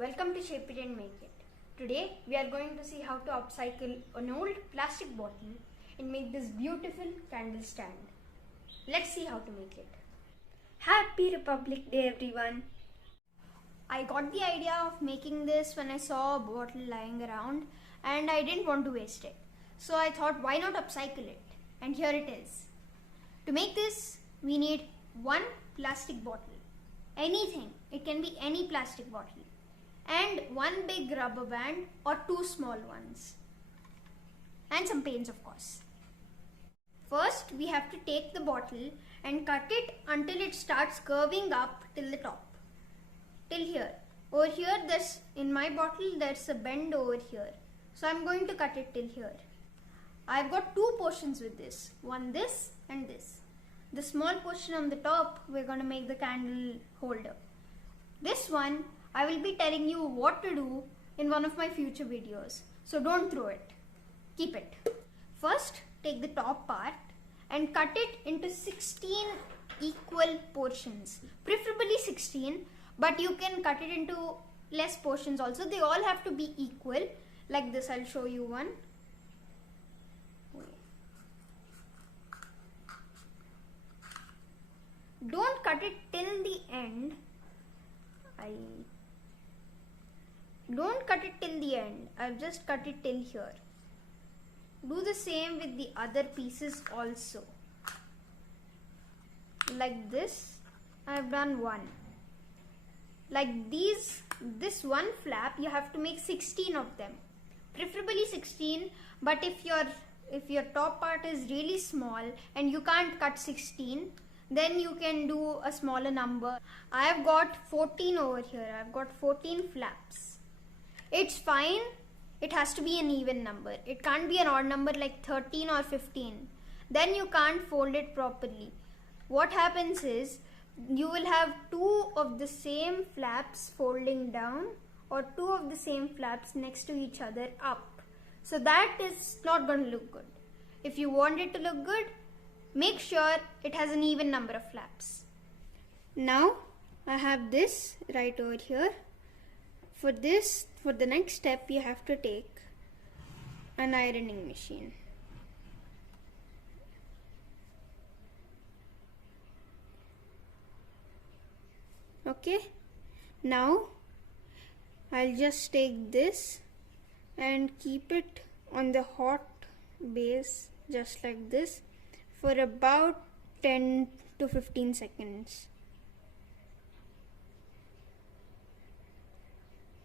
Welcome to Shape It and Make It. Today we are going to see how to upcycle an old plastic bottle and make this beautiful candle stand. Let's see how to make it. Happy Republic Day, everyone! I got the idea of making this when I saw a bottle lying around and I didn't want to waste it. So I thought, why not upcycle it? And here it is. To make this, we need one plastic bottle. Anything. It can be any plastic bottle. And one big rubber band or two small ones. And some paints, of course. First, we have to take the bottle and cut it until it starts curving up till the top. Till here. Over here, in my bottle, there's a bend over here. So I'm going to cut it till here. I've got two portions with this. One this and this. The small portion on the top, we're going to make the candle holder. This one, I will be telling you what to do in one of my future videos. So don't throw it. Keep it. First, take the top part and cut it into 16 equal portions. Preferably 16, but you can cut it into less portions also. They all have to be equal. Like this, I'll show you one. Don't cut it till the end. Don't cut it till the end. I've just cut it till here. Do the same with the other pieces also. Like this, I've done one. Like this one flap, you have to make 16 of them. Preferably 16, but if your top part is really small and you can't cut 16, then you can do a smaller number. I've got 14 over here. I've got 14 flaps. It's fine. It has to be an even number. It can't be an odd number like 13 or 15. Then you can't fold it properly. What happens is you will have two of the same flaps folding down or two of the same flaps next to each other up. So that is not going to look good. If you want it to look good, make sure it has an even number of flaps. Now I have this right over here. For the next step, you have to take an ironing machine. Okay, now I'll just take this and keep it on the hot base just like this for about 10 to 15 seconds.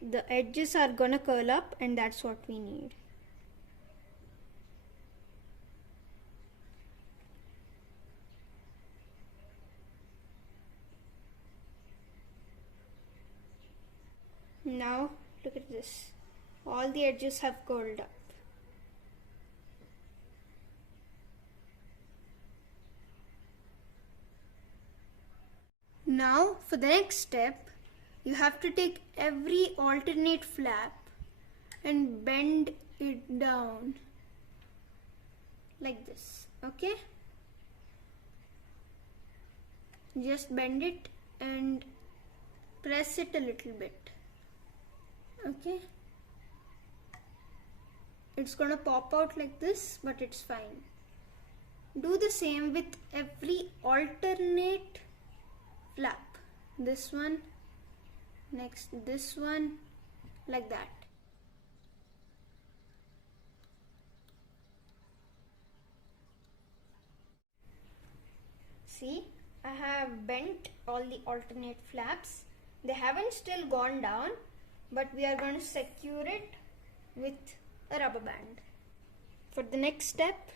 The edges are gonna curl up and that's what we need. Now look at this. All the edges have curled up. Now for the next step, you have to take every alternate flap and bend it down like this, okay? Just bend it and press it a little bit, okay? It's gonna pop out like this, but it's fine. Do the same with every alternate flap. This one, next this one, like that. See, I have bent all the alternate flaps. They haven't still gone down, but we are going to secure it with a rubber band. For the next step,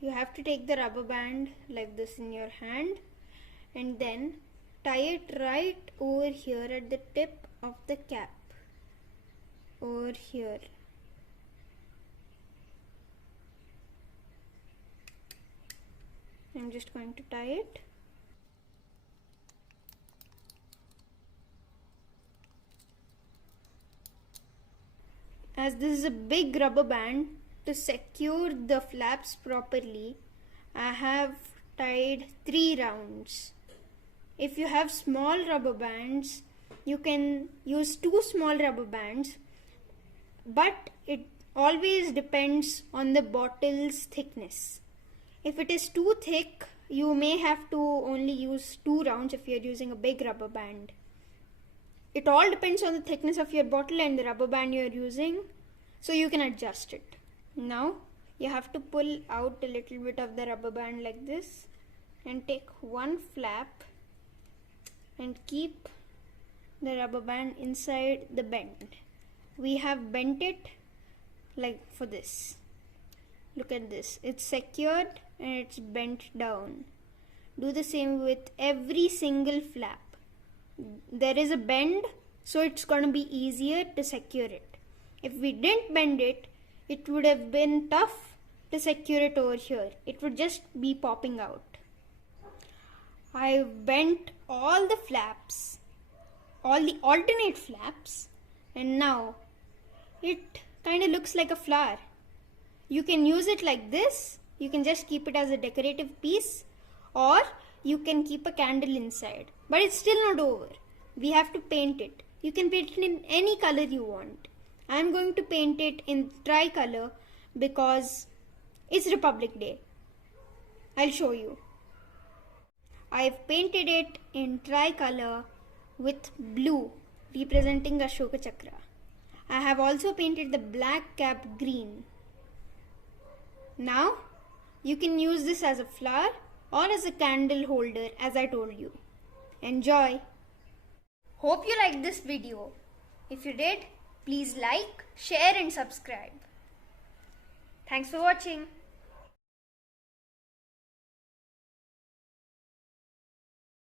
you have to take the rubber band like this in your hand and then tie it right over here at the tip of the cap. Over here. I'm just going to tie it. As this is a big rubber band, to secure the flaps properly, I have tied 3 rounds. If you have small rubber bands, you can use 2 small rubber bands, but it always depends on the bottle's thickness. If it is too thick, you may have to only use 2 rounds if you're using a big rubber band. It all depends on the thickness of your bottle and the rubber band you're using, so you can adjust it. Now you have to pull out a little bit of the rubber band like this and take one flap and keep the rubber band inside the bend. We have bent it like for this. Look at this, it's secured and it's bent down. Do the same with every single flap. There is a bend, so it's going to be easier to secure it. If we didn't bend it, it would have been tough to secure it over here. It would just be popping out. I've bent all the flaps, all the alternate flaps, and now it kind of looks like a flower. You can use it like this, you can just keep it as a decorative piece, or you can keep a candle inside. But it's still not over. We have to paint it. You can paint it in any color you want. I'm going to paint it in tricolor because it's Republic Day. I'll show you. I've painted it in tricolor with blue representing Ashoka Chakra. I have also painted the black cap green. Now you can use this as a flower or as a candle holder, as I told you. Enjoy! Hope you liked this video. If you did, please like, share and subscribe. Thanks for watching.